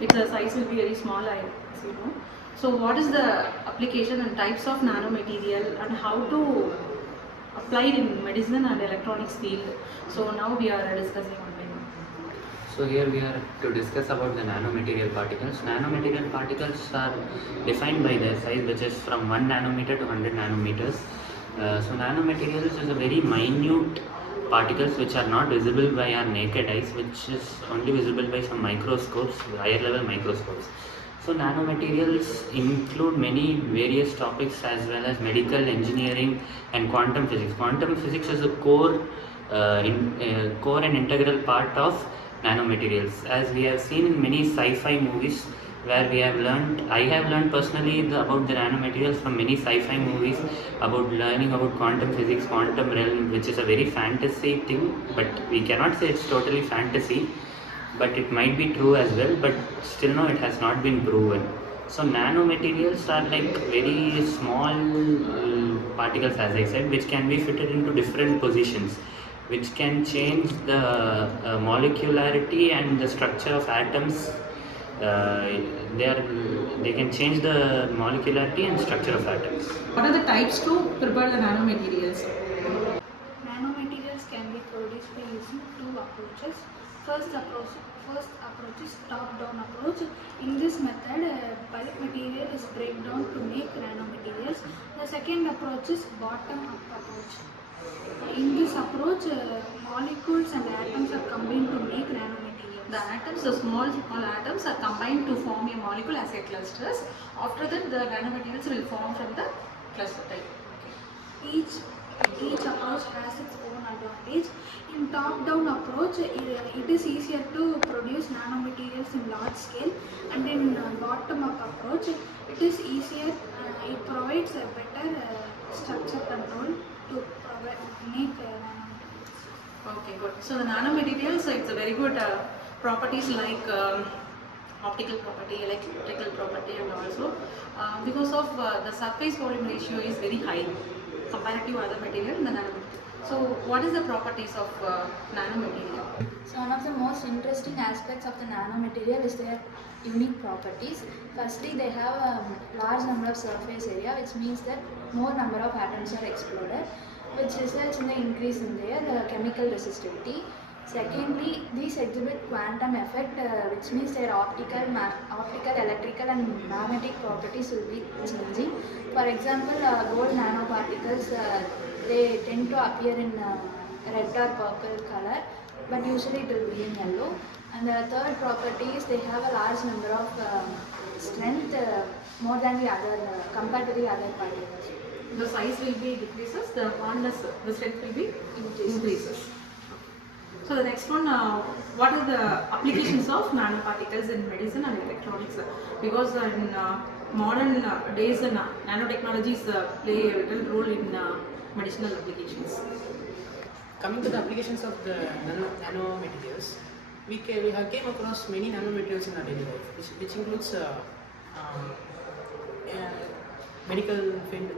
its size will be very small, as you know. So what is the application and types of nanomaterial and how to apply it in medicine and electronics field? So now we are discussing on them. So here we are to discuss about the nanomaterial particles. Nanomaterial particles are defined by their size, which is from 1 nanometer to 100 nanometers. So nanomaterials is a very minute particles which are not visible by our naked eyes, which is only visible by some microscopes, higher level microscopes. So nanomaterials include many various topics as well as medical engineering and quantum physics. Quantum physics is a core and integral part of nanomaterials, as we have seen in many sci-fi movies where we have learned. I have learned personally about the nanomaterials from many sci-fi movies, about learning about quantum physics, quantum realm, which is a very fantasy thing, but we cannot say it's totally fantasy, but it might be true as well, but still no, it has not been proven. So nanomaterials are like very small particles, as I said, which can be fitted into different positions, which can change the molecularity and the structure of atoms. They can change the molecularity and structure of atoms. What are the types to prepare the nanomaterials? Nanomaterials can be produced by using two approaches. First approach is top-down approach. In this method, bulk material is break down to make nanomaterials. The second approach is bottom-up approach. In this approach, molecules and atoms are combined to make nanomaterials. The atoms, the small atoms are combined to form a molecule as a clusters. After that, the nanomaterials will form from the cluster type. Each approach has its own advantage. In top-down approach, it is easier to produce nanomaterials in large scale, and in bottom-up approach, it is easier. It provides a better structure control to make nanomaterials. Okay, good. So the nanomaterials, it's a very good properties like optical property, electrical property, and also because of the surface volume ratio is very high comparative to other material in the nanomaterial. So what is the properties of nanomaterial? So one of the most interesting aspects of the nanomaterial is their unique properties. Firstly, they have a large number of surface area, which means that more number of atoms are exploded, which results in the increase in their chemical resistivity. Secondly, these exhibit quantum effect, which means their optical, electrical and magnetic properties will be changing. For example, gold nanoparticles, they tend to appear in red or purple color, but usually it will be in yellow. And the third property is they have a large number of strength, more than the other, compared to the other particles. The size will be decreases, the hardness, the strength will be increases. So the next one, what are the applications of nanoparticles in medicine and electronics? Because in modern days, nanotechnologies play a vital role in medicinal applications. Coming to the applications of the nanomaterials, we have came across many nanomaterials in our daily life, which includes medical field,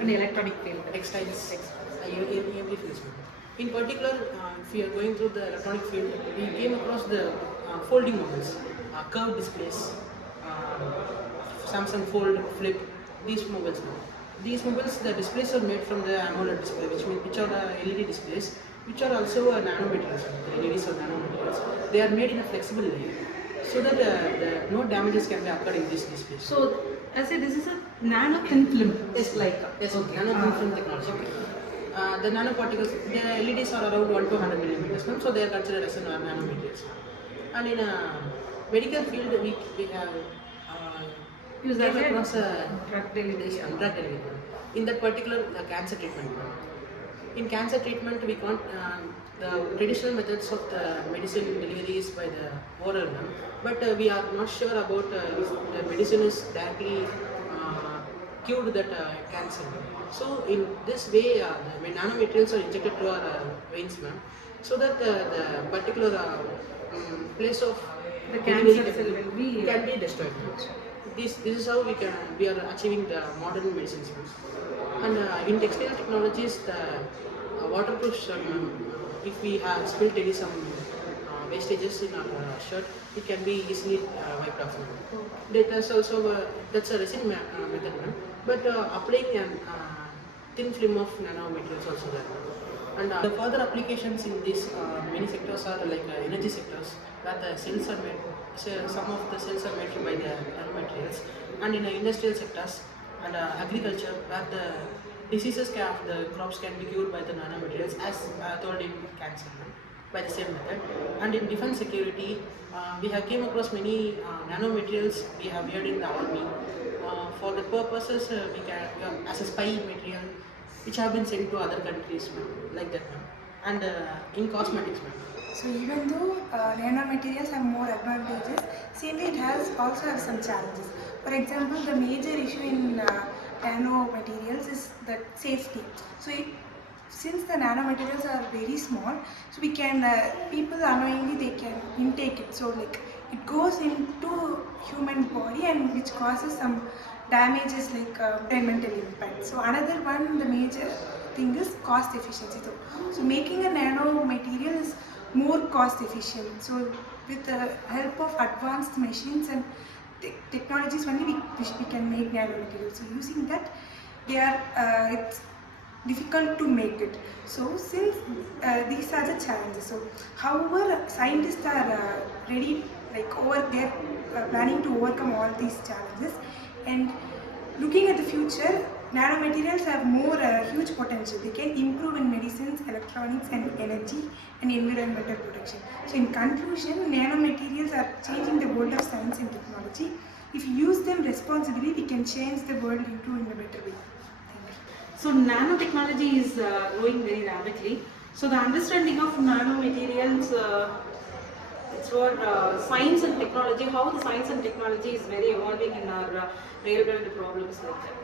and electronic field, textiles, every field. In particular, if we are going through the electronic field, we came across the folding mobiles, curved displays, Samsung Fold, Flip, these mobiles. These mobiles, the displays are made from the AMOLED display, which are the LED displays, which are also nanomaterials. The LEDs are nanomaterials. They are made in a flexible layer, so that no damages can be occurred in these displays. So, I say this is a nano thin film. Yes, okay. Nano thin film technology. Okay. The nanoparticles, the LEDs are around 1 to 100 millimeters, so they are considered as nanomaterials. And in a medical field, we have use that across drug delivery. In that particular cancer treatment. In cancer treatment, we can't the traditional methods of the medicine delivery is by the oral one, but we are not sure about if the medicine is directly cured that cancer. So in this way, the nanomaterials are injected to our veins, so that the particular place of the cancer cell can be destroyed. This is how we are achieving the modern medicines. And in textile technologies, the waterproof, if we have spilled any some wastages in our shirt, it can be easily wiped off. That is also that's a resin method, ma'am. But applying a thin film of nanomaterials also there. And the further applications in these many sectors are like energy sectors, where the cells are made. Some of the cells are made by the nanomaterials, and in industrial sectors and agriculture, where the diseases of the crops can be cured by the nanomaterials, as told in cancer, by the same method. And in defense security, we have came across many nanomaterials we have used in the army. For the purposes, as a spy material, which have been sent to other countries, like that, and in cosmetics, So even though nanomaterials have more advantages, same way it has also have some challenges. For example, the major issue in nanomaterials is that safety. So since the nanomaterials are very small, so we can people unknowingly they can intake it. So like it goes into human body and which causes some damages like environmental impact. So another one, the major thing is cost efficiency. So making a nanomaterial is more cost efficient. So with the help of advanced machines and technologies only we can make nanomaterials. So using that, they are it's difficult to make it. So since these are the challenges. So however, scientists are ready, like they're planning to overcome all these challenges. And looking at the future, nanomaterials have more huge potential. They can improve in medicines, electronics, and energy and environmental protection. So in conclusion, nanomaterials are changing the world of science and technology. If we use them responsibly, we can change the world in a better way. So nanotechnology is growing very rapidly. So the understanding of nanomaterials, it's for science and technology, how the science and technology is very evolving in our real world problems like that.